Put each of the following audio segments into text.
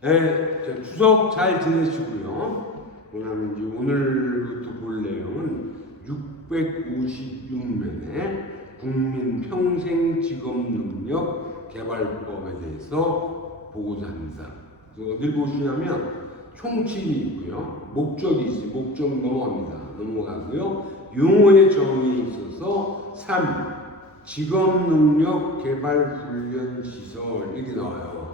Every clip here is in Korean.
네, 추석 잘 지내시고요. 그다음에 이제 오늘부터 볼 내용은 656면의 국민 평생 직업 능력 개발법에 대해서 보고자 합니다. 어딜 보시냐면 총칙이 있고요, 목적이 있어요. 목적 넘어가고요. 용어의 정의에 있어서 3. 직업 능력 개발 훈련 시설 이렇게 나와요.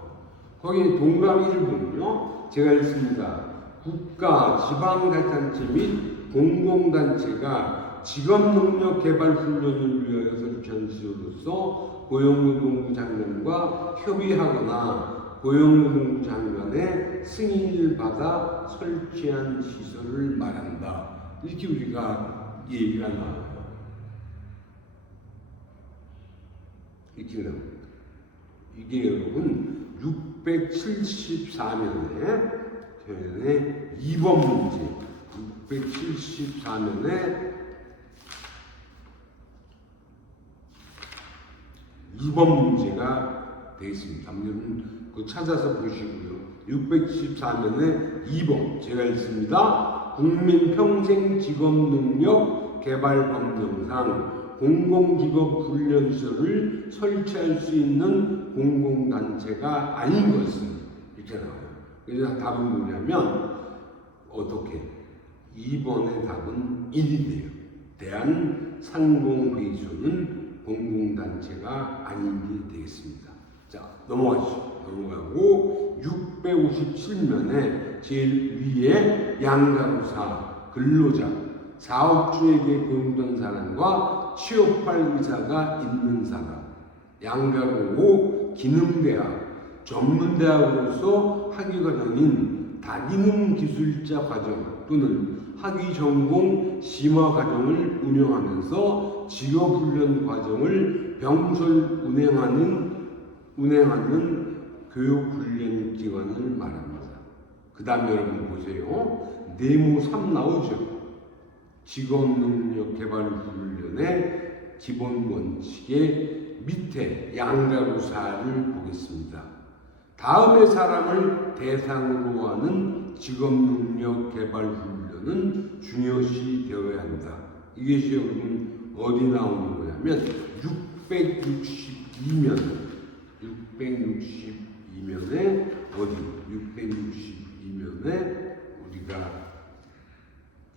거기 동그라미를 보면요, 제가 읽습니다. 국가, 지방자치단체 및 공공단체가 직업능력 개발 훈련을 위하여 설치한 시설로서 고용노동부 장관과 협의하거나 고용노동부 장관의 승인을 받아 설치한 시설을 말한다. 이렇게 우리가 얘기가 나와요. 이렇게 나옵니다. 이게 여러분 674면에 2번 문제, 674면에 2번 문제가 되겠습니다. 여러분 그거 찾아서 보시고요. 674면에 2번 제가 읽습니다. 국민 평생 직업능력 개발 법령상 공공직업 훈련소를 설치할 수 있는 공공단체가 아닌 것은 이렇게 나와요. 그래서 답은 뭐냐면 어떻게? 2번의 답은 1이 돼요. 대한상공회의소는 공공단체가 아닌 게 되겠습니다. 자, 넘어가고 657면에 제일 위에 양가구사, 근로자, 사업주에게 고용된 사람과 취업할 의사가 있는 사람, 양가고 기능대학, 전문대학으로서 학위과정인 다기능 기술자 과정 또는 학위전공 심화과정을 운영하면서 직업훈련 과정을 병설 운행하는 교육훈련기관을 말합니다. 그 다음 여러분 보세요. 네모 3 나오죠. 직업능력 개발 훈련의 기본 원칙의 밑에 양가구사를 보겠습니다. 다음의 사람을 대상으로 하는 직업능력 개발 훈련은 중요시 되어야 한다. 이것이 여러분 어디 나오는 거냐면 662면에 어디? 662면에 우리가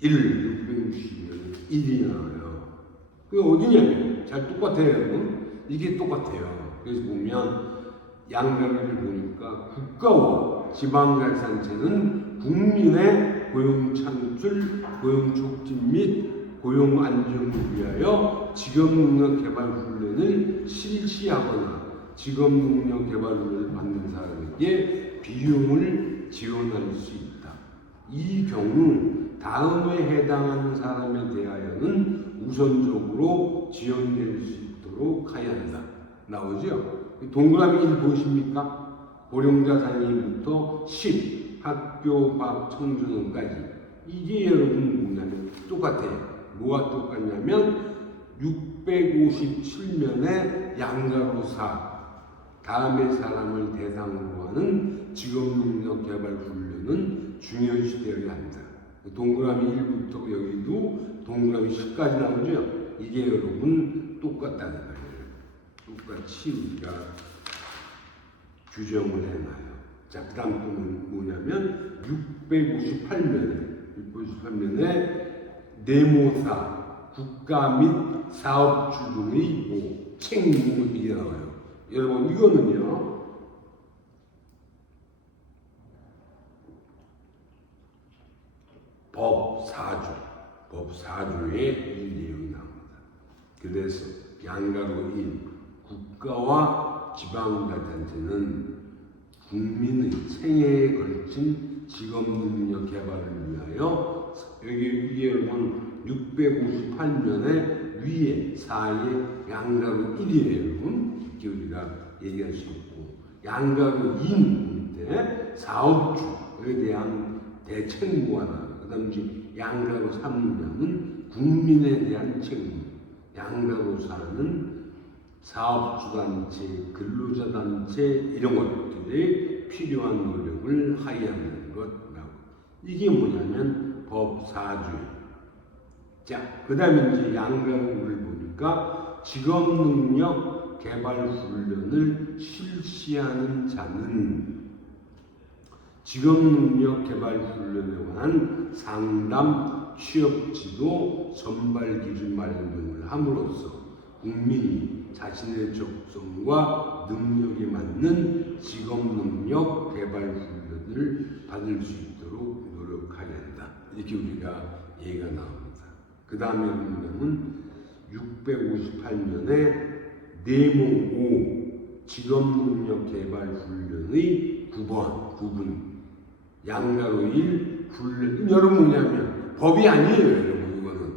660면 1이 나와요. 그게 어디냐면 잘 똑같아요, 여러분. 이게 똑같아요. 그래서 보면 양면을 보니까 국가와 지방자치단체는 국민의 고용 창출, 고용 촉진 및 고용 안정을 위하여 직업능력 개발 훈련을 실시하거나 직업능력 개발 훈련을 받는 사람에게 비용을 지원할 수 있다. 이 경우 다음에 해당하는 사람에 대하여는 우선적으로 지원될 수 있도록 하여야 한다. 나오죠? 동그라미 1 보이십니까? 고령자 장애인부터 10, 학교 밥 청소년까지. 이게 여러분 뭐냐면 똑같아요. 뭐가 똑같냐면 657면의 양가구사, 다음의 사람을 대상으로 하는 직업능력 개발 훈련은 중요시 되어야 한다. 동그라미 1부터 여기도 동그라미 10까지 나오죠? 이게 여러분 똑같다는 거예요. 똑같이 우리가 규정을 해놔요. 자, 그 다음 거는 뭐냐면 658면에 네모사, 국가 및 사업주 등의 책임이 나와요. 여러분 이거는요, 법 4조의 이 내용이 나옵니다. 그래서 양가로 1, 국가와 지방자치단체는 국민의 생애에 걸친 직업능력 개발을 위하여 이게 여러분 658면에 위에 4의 양가로 1이에요. 여러분 이렇게 우리가 얘기할 수 있고, 양가로 2는 밑에 사업주에 대한 대책무하다. 그 다음 이제 양가로 3은 국민에 대한 책임, 양가로 4는 사업주단체, 근로자단체 이런 것들이 필요한 노력을 노력을 하여하는 것이라고. 이게 뭐냐면 법사주의. 자, 그 다음에 이제 양가를 보니까 직업능력 개발 훈련을 실시하는 자는 직업능력 개발 훈련에 관한 상담, 취업지도, 선발 기준 마련 등을 함으로써 국민이 자신의 적성과 능력에 맞는 직업능력 개발 훈련을 받을 수 있도록 노력해야 한다. 이렇게 우리가 얘기가 나옵니다. 그 다음에 보면 658년에 네모 5 직업능력 개발 훈련의 9분 양가로 1 훈련. 여러분 뭐냐면 법이 아니에요. 여러분 이거는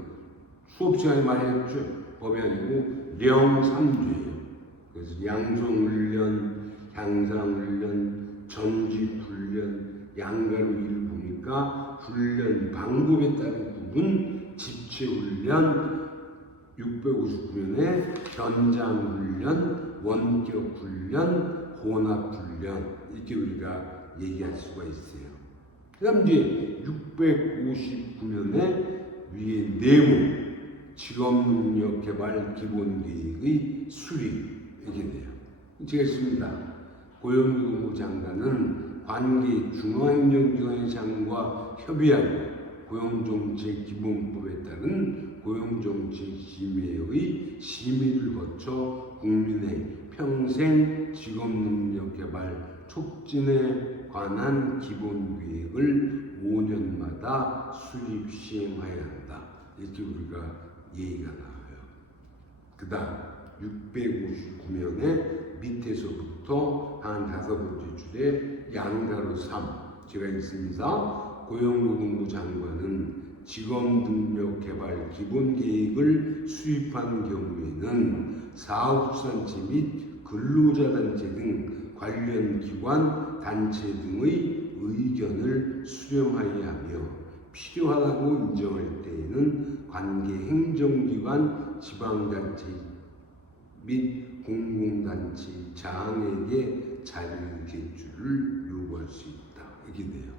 수업 시간에 많이 했죠. 법이 아니고 령삼주예요. 그래서 양성훈련, 향상훈련, 전직훈련, 양가로 1 보니까 훈련 방법에 따른 부분 집체훈련 659년에 현장훈련, 원격훈련, 혼합훈련 이렇게 우리가 얘기할 수가 있어요. 그 다음 이제 659년에 위에 네모 직업능력 개발 기본계획의 수립 이렇게 돼요. 제가 있습니다. 고용노동부 장관은 관계 중앙행정기관의 장과 협의하고 고용정책 기본법에 따른 고용정책 심의의 심의를 거쳐 국민의 평생 직업능력 개발 촉진에 관한 기본계획을 5년마다 수립 시행하여야 한다. 이렇게 우리가 얘기가 나와요. 그 다음 659년에 밑에서부터 한 5번째 줄에 양가로 3 제가 읽습니다. 고용노동부 장관은 직업능력개발 기본계획을 수립한 경우에는 사업단체 및 근로자단체 등 관련 기관, 단체 등의 의견을 수렴하여야 하며 필요하다고 인정할 때에는 관계 행정기관, 지방단체 및 공공단체 장에게 자료 제출을 요구할 수 있다. 이렇게 돼요.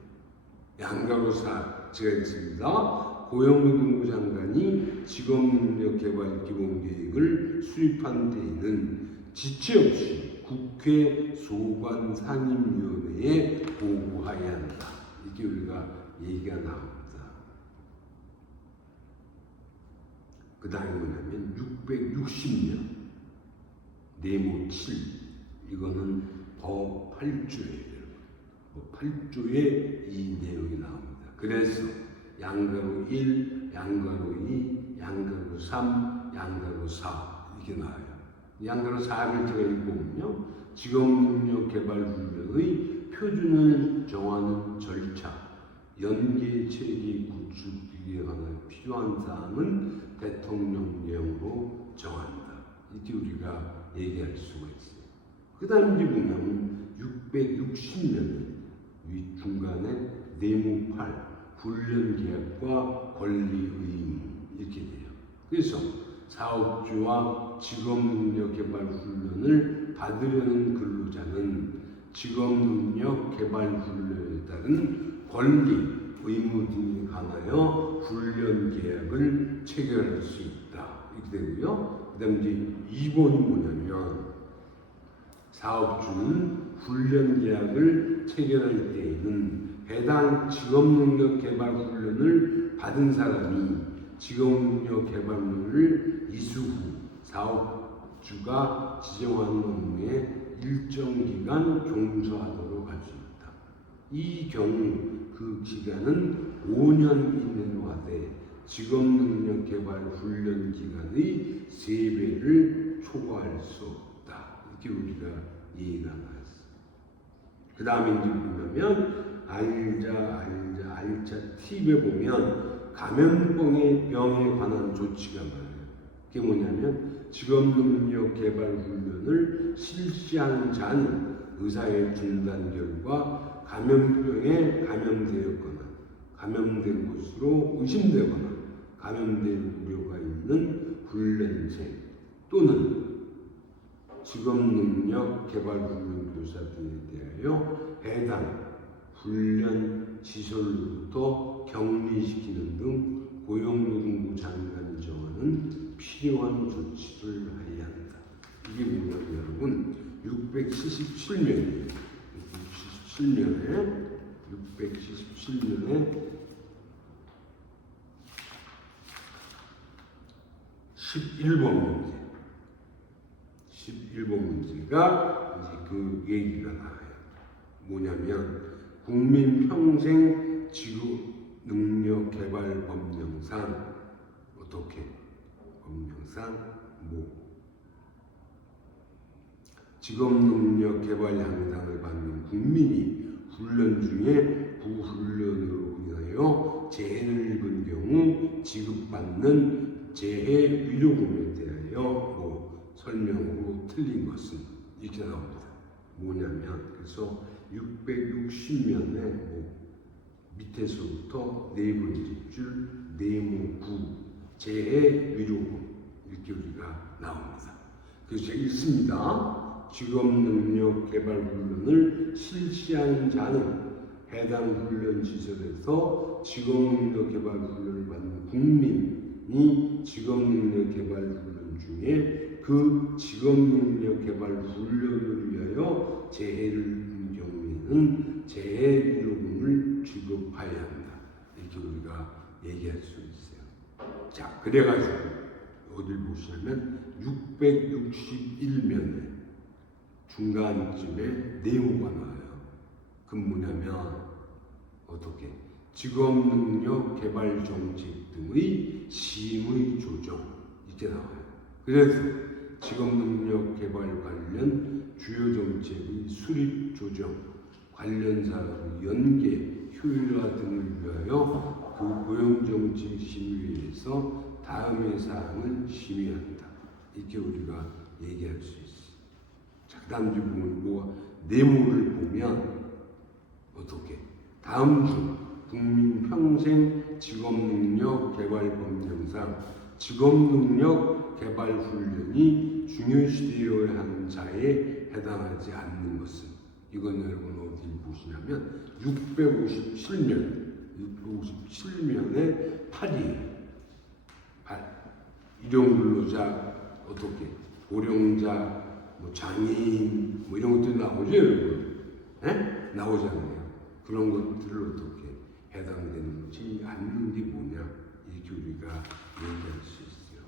양가로사 제가 있습니다. 고용노동부 장관이 직업능력개발 기본계획을 수립한 데에는 지체 없이 국회 소관상임위원회에 보고해야 한다. 이렇게 우리가 얘기가 나옵니다. 그 다음에 뭐냐면 660년 네모 7 이거는 법 8조예요. 8조에 이 내용이 나옵니다. 그래서 양가로 1, 양가로 2, 양가로 3, 양가로 4 이렇게 나와요. 양가로 4를 제가 읽어보면요. 직업능력개발훈련의 표준을 정하는 절차, 연계체계 구축에 관한 필요한 사항은 대통령령으로 정한다. 이렇게 우리가 얘기할 수가 있어요. 그 다음 이제 보면 660년 위 중간에 네모 8 훈련계약과 권리의무 이렇게 돼요. 그래서 사업주와 직업능력개발훈련을 받으려는 근로자는 직업능력개발훈련에 따른 권리, 의무 등에 관하여 훈련계약을 체결할 수 있다. 이렇게 되고요. 그 다음 이제 2번이 뭐냐면 사업주는 훈련계약을 체결할 때에는 해당 직업능력개발훈련을 받은 사람이 직업능력개발훈련을 이수 후 사업주가 지정한 업무에 일정 기간 종사하도록 할 수 있다. 이 경우 그 기간은 5년 이내로 하되 직업능력개발훈련 기간의 3배를 초과할 수 없다. 이렇게 우리가 얘기가 나왔어요. 그 다음에 이제 보면 알자 팁에 보면 감염병에 관한 조치가 많아요. 그게 뭐냐면 직업능력개발훈련을 실시하는 자는 의사의 진단 결과 감염병에 감염되었거나 감염된 것으로 의심되거나 감염될 우려가 있는 훈련생 또는 직업능력개발훈련 교사 등에 대하여 해당 훈련 시설로부터 격리시키는 등 고용노동부 장관이 정하는 필요한 조치를 하여야 한다. 이게 뭐냐면 여러분 677년이에요. 677년에 11번 문제. 11번 문제가 이제 그 얘기가 나와요. 뭐냐면 국민 평생 지구 능력 개발 법령상 어떻게 법령상 직업 능력 개발 양상을 받는 국민이 훈련 중에 부훈련으로 인하여 재해를 입은 경우 지급받는 재해 위로금에 대하여 설명으로 틀린 것은 이렇게 나옵니다. 뭐냐면 그래서 660면에 밑에서부터 네 번째 줄 네모 9 재해 위로금 이렇게 우리가 나옵니다. 그래서 제가 읽습니다. 직업능력 개발 훈련을 실시하는 자는 해당 훈련 시설에서 직업능력 개발 훈련을 받는 국민이 직업능력 개발 훈련 중에 그 직업능력 개발 훈련을 위하여 재해를 입은 경우에는 재해 위로금을 지급해야 한다. 이렇게 우리가 얘기할 수 있어요. 자, 그래가지고 어딜 보시냐면 661면에 중간쯤에 네모가 나와요. 그 뭐냐면 어떻게 직업능력 개발 정책 등의 심의 조정 이렇게 나와요. 그래서 직업능력 개발 관련 주요 정책의 수립 조정, 관련 사업의 연계, 효율화 등을 위하여 그 고용정책 심의회에서 다음의 사항을 심의한다. 이렇게 우리가 얘기할 수 있어요. 자, 그 다음 주 보면 네모를 보면 어떻게 다음 주 국민 평생 직업능력 개발 법령상 직업능력 개발 훈련이 중요시되어야 하는 자에 해당하지 않는 것은 이건 여러분 어디 보시냐면 657면에 8이에요. 8. 일용근로자 어떻게 고령자 장애인 이런 것들이 나오죠 여러분? 네? 나오잖아요. 그런 것들을 어떻게 해당되는지 않는 게 뭐냐 이렇게 우리가 얘기할 수 있어요.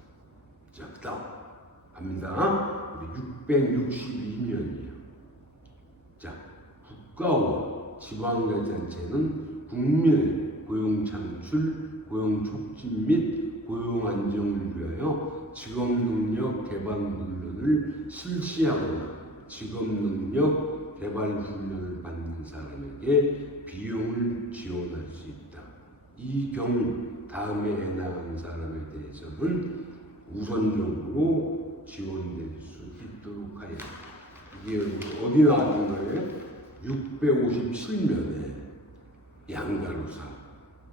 자, 그 다음 갑니다. 우리 662년이에요. 자, 국가와 지방자치단체는 국민의 고용 창출, 고용 촉진 및 고용 안정을 위하여 직업능력 개발 훈련을 실시하거나 직업능력 개발 훈련을 받는 사람에게 비용을 지원할 수 있다. 이 경우 다음에 해당하는 사람에 대해서는 우선적으로 지원될 수 있도록 하여 이게 어디 나왔는 거예요? 657면에 양가로사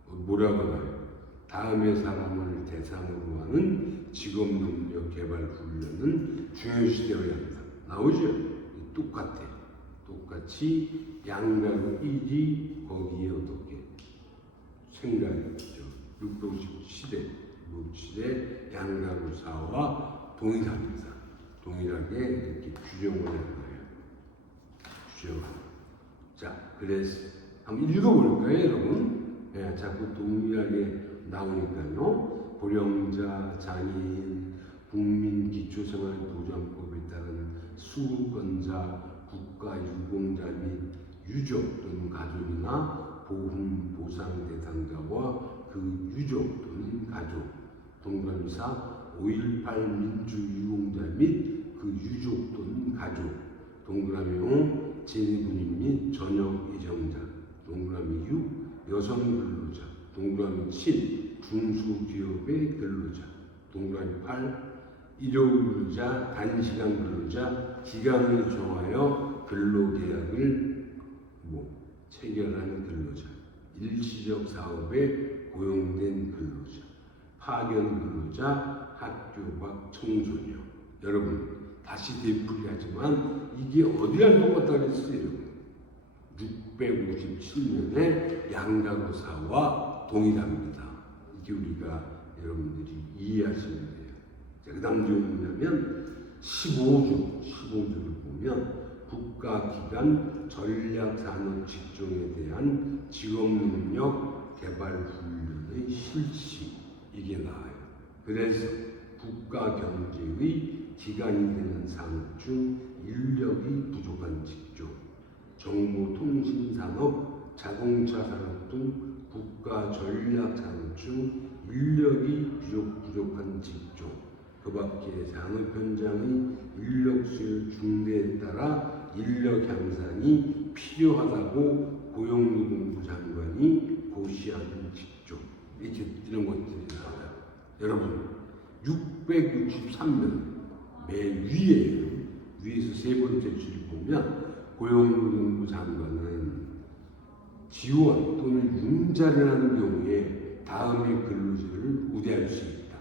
뭐라고 나와요? 다음의 사람을 대상으로 하는 직업능력 개발 훈련은 중요시되어야 한다. 나오죠? 똑같아요. 똑같이 양가로 1이 거기에 어떻게 생각이죠. 657에 양가로 4와 동일합니다. 동일하게 이렇게 규정을 한 거예요. 규정을. 자, 그래서 한번 읽어볼까요, 여러분? 네, 자꾸 동일하게 나오니까요. 고령자, 장애인, 국민기초생활보장법에 따른 수급권자, 국가유공자 및 유족 또는 가족이나 보훈 보상 대상자와 그 유족 또는 가족, 동그라미사 5.18 민주유공자 및 그 유족 또는 가족, 동그라미 5 재내군인 및 전역 이정자, 동그라미 6 여성 근로자, 동그라미 7 중소기업의 근로자, 동그라미 8 일요근로자, 단시간 근로자, 기간을 정하여 근로계약을 체결한 근로자, 일시적 사업에 고용된 근로자, 파견 근로자, 학교 밖 청소년. 여러분 다시 되풀이하지만 이게 어디랑 똑같다 그랬어요? 657년에 양가로사와 동일합니다. 이게 우리가 여러분들이 이해하시면 돼요. 자, 그 다음 내용이 뭐냐면 15조를 보면 국가기관 전략산업 직종에 대한 직업능력 개발 훈련의 실시, 이게 나와요. 그래서 국가경제의 기관이 되는 산업 중 인력이 부족한 직종, 정보통신산업, 자동차 산업 등 국가 전략 산업 중 인력이 부족한 직종, 그 밖에 산업 현장의 인력 수요 중대에 따라 인력 향상이 필요하다고 고용노동부 장관이 고시하는 직종, 이런 것들이 나와요. 여러분, 663면 맨 위에서 세 번째 줄 보면 고용노동부 장관은 지원 또는 융자를 하는 경우에 다음의 근로자를 우대할 수 있다.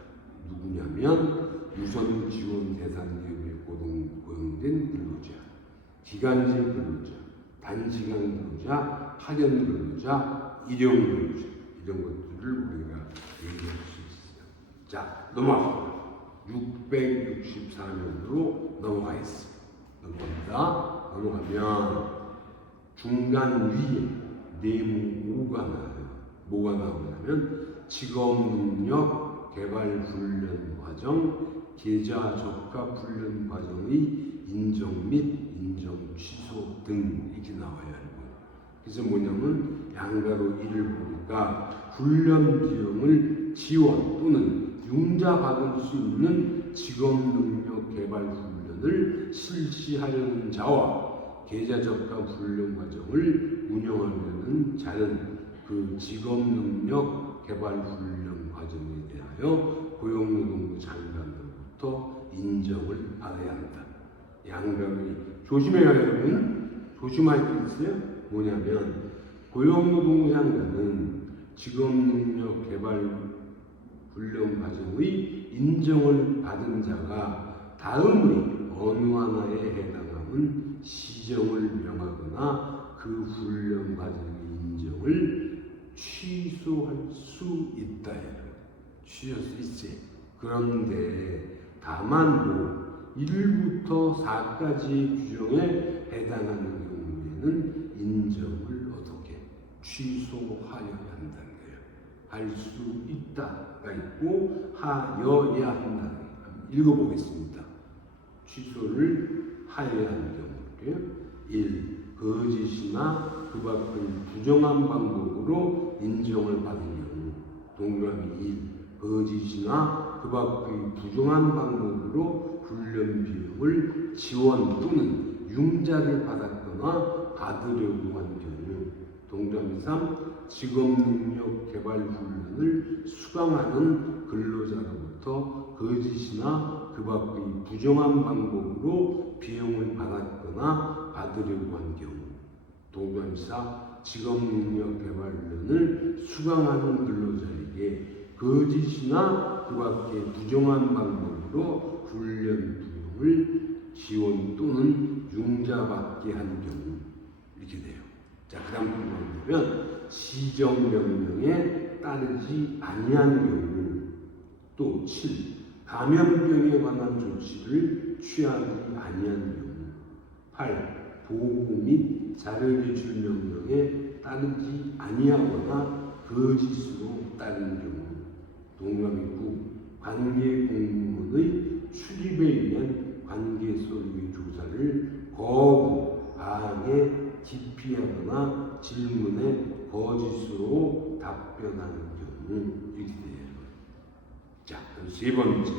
누구냐면 우선 지원 대상 기업에 고용된 근로자, 기간제 근로자, 단시간 근로자, 파견 근로자, 일용 근로자, 이런 것들을 우리가 얘기할 수 있어요. 자, 넘어갑니다. 664년으로 넘어가 있습니다. 넘어가면 중간 위에 네모 5가 나와요. 뭐가 나오냐면 직업능력 개발 훈련 과정, 계좌 적합 훈련 과정의 인정 및 인정 취소 등 이렇게 나와요, 여러분. 그래서 뭐냐면 양가로 1을 보니까 훈련 비용을 지원 또는 융자 받을 수 있는 직업능력 개발 훈련을 실시하려는 자와 계좌 적합 훈련 과정을 운영하려는 자는 그 직업능력 개발 훈련 과정에 대하여 고용노동부 장관으로부터 인정을 받아야 한다. 양가로 조심해요, 여러분. 조심할 게 있어요. 뭐냐면 고용노동부 장관은 직업능력 개발 훈련 과정의 인정을 받은 자가 다음의 어느 하나에 해당하면 시정을 명하거나 그 훈련 과정의 인정을 취소할 수 있다. 취소할 수 있어요. 그런데 다만 1부터 4까지의 규정에 해당하는 경우에는 인정을 어떻게 취소하여야 한다는 거예요. 할 수 있다가 있고 하여야 한다는 거예요. 읽어보겠습니다. 취소를 하여야 하는 경우를요. 1. 거짓이나 그 밖의 부정한 방법으로 인정을 받은 경우. 동그라미 1. 거짓이나 그 밖의 부정한 방법으로 훈련 비용을 지원 또는 융자를 받았거나 받으려고 한 경우. 동그라미 3. 직업능력 개발 훈련을 수강하는 근로자로부터 거짓이나 그 밖의 부정한 방법으로 비용을 받았거나 받으려고 한 경우. 동그라미 4. 직업능력 개발 훈련을 수강하는 근로자에게 거짓이나 그 밖의 부정한 방법으로 훈련 비용을 지원 또는 융자받게 한 경우. 이렇게 돼요. 자, 그 다음 보면 시정명령에 따르지 아니한 경우. 또 7. 감염병에 관한 조치를 취하지 아니한 경우. 8. 보고 및 자료 제출 명령에 따르지 아니하거나 거짓으로 따른 경우. 동그라미 9. 관계 공무원의 출입에 의한 관계 서류의 조사를 거부, 방해, 기피하거나 질문에 거짓으로 답변하는 경우. 이렇게 돼요. 자, 그럼 세 번째.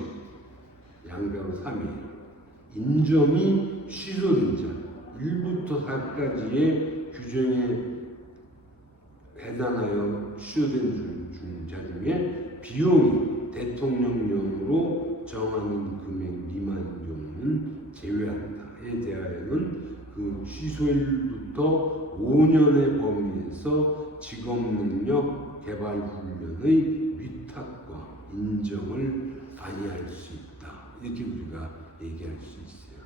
양가로 3일. 인정이 취소된 자. 1부터 4까지의 규정에 해당하여 취소된 자 중에 비용이 대통령령으로 정하는 금액 미만 경우는 제외한다. 에 대하여는 그 취소일부터 5년의 범위에서 직업능력 개발 훈련의 위탁과 인정을 관여할 수 있다. 이렇게 우리가 얘기할 수 있어요.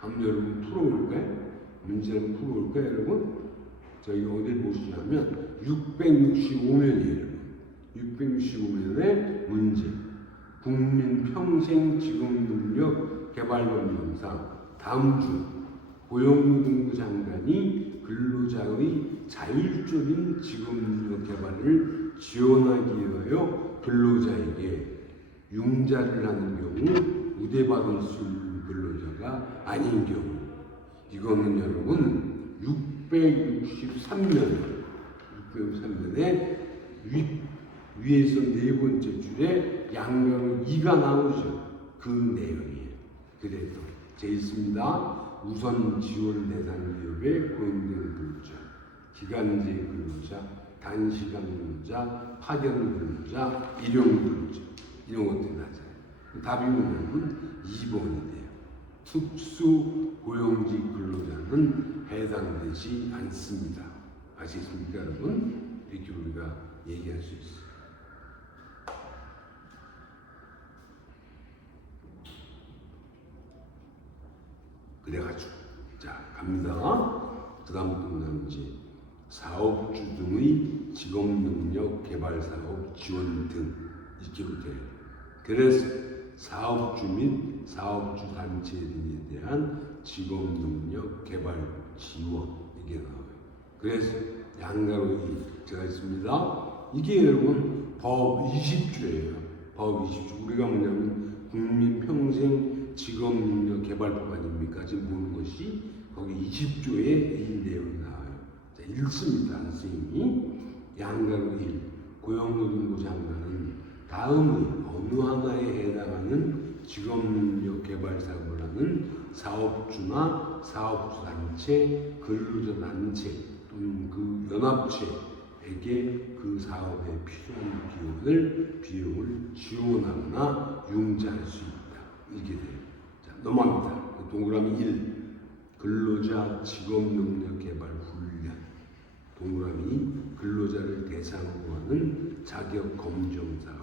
한번 여러분 풀어볼까요? 문제 한번 풀어볼까요, 여러분? 저기 어딜 보시냐면 665면이에요. 665면의 문제. 국민 평생 직업능력 개발법령상 다음 중 고용노동부 장관이 근로자의 자율적인 직업능력 개발을 지원하기 위하여 근로자에게 융자를 하는 경우 우대받을 수 있는 근로자가 아닌 경우, 이거는 여러분 663면에 위에서 네 번째 줄에 양면은 2가 나오죠. 그 내용이에요. 그래도 제 있습니다. 우선 지원 대상 기업의 고용되는 근로자, 기간제 근로자, 단시간 근로자, 파견 근로자, 일용 근로자, 이런 것들이 나잖아요. 답이 뭐냐면 2번이 돼요. 특수 고용직 근로자는 해당되지 않습니다. 아시겠습니까, 여러분? 이렇게 우리가 얘기할 수 있어요. 그래가지고 자 갑니다. 그 다음부터는 이제 사업주 등의 직업능력 개발 사업 지원 등 이렇게 돼요. 그래서 사업주 및 사업주 단체 등에 대한 직업능력 개발 지원 이게 나와요. 그래서 양가로 제가 있습니다. 이게 여러분 법 20조예요. 법 20조. 우리가 뭐냐면 국민 평생 직업능력 개발법 아닙니까? 지금 보는 것이 거기 20조에 이 내용이 나와요. 자, 읽습니다. 선생님이 양가로 1. 고용노동부 장관은 다음의 어느 하나에 해당하는 직업능력 개발 사업을 하는 사업주나 사업주 단체, 근로자 단체 또는 그 연합체에게 그 사업에 필요한 비용을 지원하거나 융자할 수 있다. 이게 돼요. 자, 넘어갑니다. 동그라미 1. 근로자 직업능력 개발 훈련. 동그라미 근로자를 대상으로 하는 자격 검정 사업.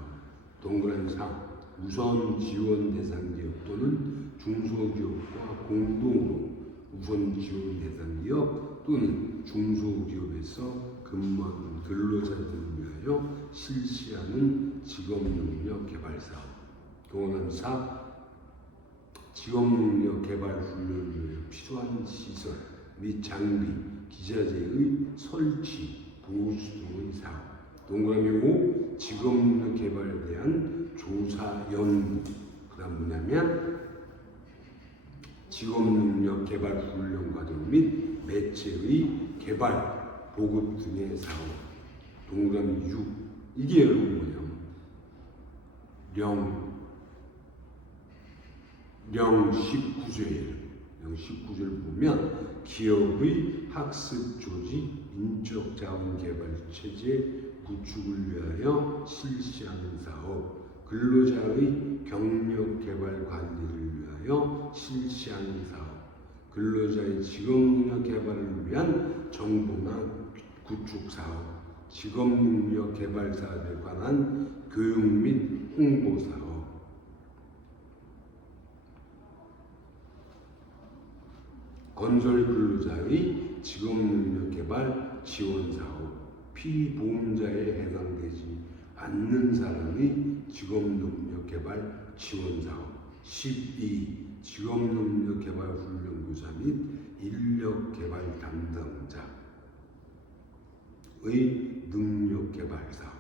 동그라미 3. 우선 지원 대상 기업 또는 중소기업과 공동으로 우선 지원 대상 기업 또는 중소기업에서 근무하는 근로자들을 위하여 실시하는 직업능력 개발 사업. 동그라미 4. 직업능력 개발 훈련을 위해 필요한 시설 및 장비, 기자재의 설치, 보수 등의 사업. 동그라미 5. 직업능력 개발에 대한 조사, 연구. 그 다음 뭐냐면 직업능력 개발 훈련 과정 및 매체의 개발, 보급 등의 사업. 동그라미 6. 이게 여러분 뭐냐면 령 19조예요. 령 19조를 보면 기업의 학습 조직, 인적 자원 개발 체제 구축을 위하여 실시하는 사업, 근로자의 경력 개발 관리를 위하여 실시하는 사업, 근로자의 직업능력 개발을 위한 정보나 구축 사업, 직업능력 개발 사업에 관한 교육 및 홍보 사업, 건설 근로자의 직업능력 개발 지원 사업, 피보험자에 해당되지 않는 사람의 직업능력 개발 지원 사업. 12. 직업능력 개발 훈련교사 및 인력 개발 담당자의 능력 개발 사업.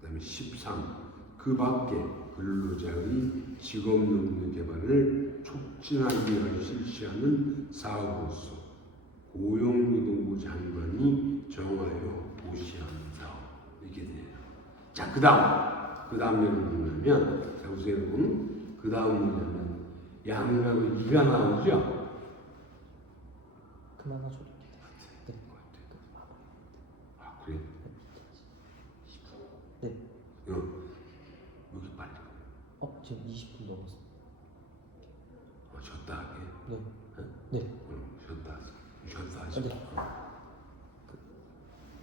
그 다음에 13. 그 밖에 근로자의 직업능력 개발을 촉진하기 위하여 실시하는 사업으로서 고용노동부 장관이 정하여 도시하는 사업. 이렇게 돼요. 자, 그 다음 내용은 뭐냐면, 자, 보세요, 여러분. 그 다음 뭐냐면, 양가로 2가 나오죠? 그만하죠. 네. 아, 그래? 네. 여기 빨리. 지금 20분 넘었어. 졌다 하게? 네. 네. 졌다 하지. 네.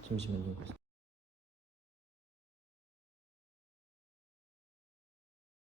잠시만요.